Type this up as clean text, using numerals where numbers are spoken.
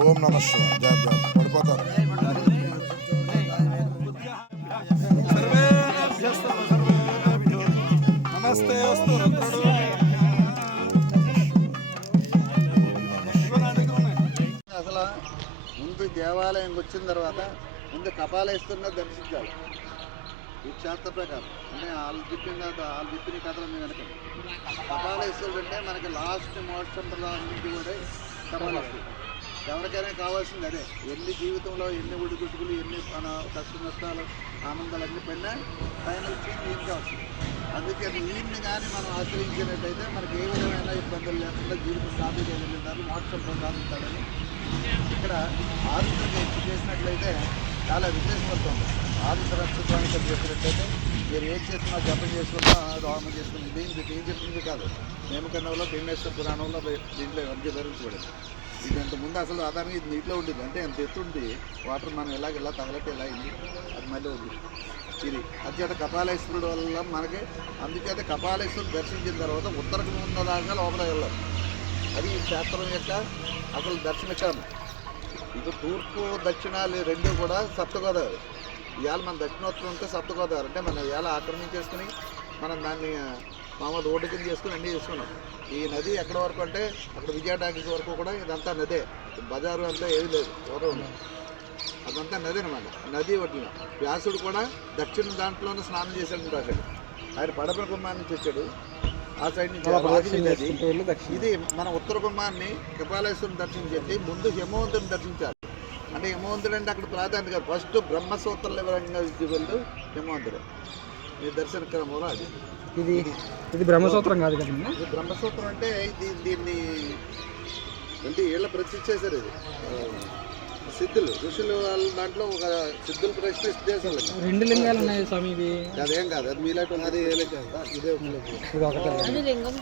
ఓం నమ శివాయ పడిపోతారు. నమస్తే. అసలు ముందు దేవాలయం వచ్చిన తర్వాత ముందు కపాలేశ్వరుని దర్శించాలి. ఈ క్షేత్ర ప్రకారం అంటే వాళ్ళు చెప్పిన కథలు మేము వెనక కపాలేశ్వరుడు అంటే మనకి లాస్ట్ మోక్షం అన్నింటి కూడా కపాలేశ్వరుడు. ఎవరికైనా కావాల్సింది అదే. ఎన్ని జీవితంలో ఎన్ని ఒడిగుట్టుకులు ఎన్ని మన కష్ట నష్టాలు ఆనందాలు అన్నీ పడినా ఫైనల్ చేంజ్ ఏం కావాల్సింది. అందుకే ఈయన్ని కానీ మనం ఆశ్రయించినట్టయితే మనకి ఏ విధమైన ఇబ్బందులు లేకుండా జీవితం సాధించగలిగినారు, మోక్షం సాధిస్తారని ఇక్కడ ఆదిత్యం చేసినట్లయితే చాలా విశేషపడుతుంది. ఆదిత్య రక్షత్వానికి చెప్పినట్లయితే మీరు ఏం చేస్తున్నా జపం చేసుకున్నా రామం చేసుకుని ఇది ఏం చెప్తుంది కాదు. నేమకన్నంలో భీమేశ్వర పురాణంలో దీంట్లో వర్గ ధరించబడింది. ఇది ఇంతకుముందు అసలు సాధారణంగా ఇది నీటిలో ఉండేది. అంటే ఎంత ఎత్తుండి వాటర్ మనం ఇలా తగలట్టి ఎలా అయింది అది మళ్ళీ ఉంది. ఇది అందుచేత కపాలేశ్వరుడు వల్ల మనకి అందుచేత కపాలేశ్వరుడు దర్శించిన తర్వాత ఉత్తరకు ఉన్న దాకా లోపల వెళ్ళాలి. అది ఈ క్షేత్రం యొక్క అసలు దర్శనకాలం. ఇక తూర్పు దక్షిణాలు రెండు కూడా సప్తగోదావరి. ఇవాళ మన దక్షిణోత్తరం ఉంటే సప్తగోదావరి అంటే మనం ఇవాళ ఆక్రమించేసుకుని మనం దాన్ని మామూలు రోడ్డు కింద చేసుకుని అన్నీ చేసుకున్నాం. ఈ నది ఎక్కడ వరకు అంటే అక్కడ విజయ టాకీస్ వరకు కూడా ఇదంతా నదే. బజారు అంతా ఏది లేదు, ఎవరో ఉన్నారు. అదంతా నది అనమాట. నది ఒడ్డున వ్యాసుడు కూడా దక్షిణ దాంట్లోనే స్నానం చేశాడు రాశాడు. ఆయన పడమర గుమ్మాన్ని నుంచి వచ్చాడు, ఆ సైడ్ నుంచి. ఇది మన ఉత్తర గుమ్మాన్ని కపాలేశ్వరుని దర్శించేది. ముందు హిమవంతుని దర్శించాలి. అంటే హిమవంతుడు అంటే అక్కడ ప్రాధాన్యత కాదు. ఫస్ట్ బ్రహ్మసూత్రాల వివరంగా వెళ్తూ హిమవంతుడు మీ దర్శన క్రమంలో అది. ఇది బ్రహ్మసూత్రం కాదు కదా. ఇది బ్రహ్మసూత్రం అంటే దీన్ని అంటే వీళ్ళ ప్రతిష్ఠ చేశారు. ఇది సిద్ధులు ఋషులు వాళ్ళ దాంట్లో ఒక సిద్ధులు ప్రతిష్ఠ చేశారు. 2 లింగాలు ఉన్నాయి స్వామి. ఇది అదేం కాదు, అది మీలాంటి అది ఇదే ఒకటే లింగం.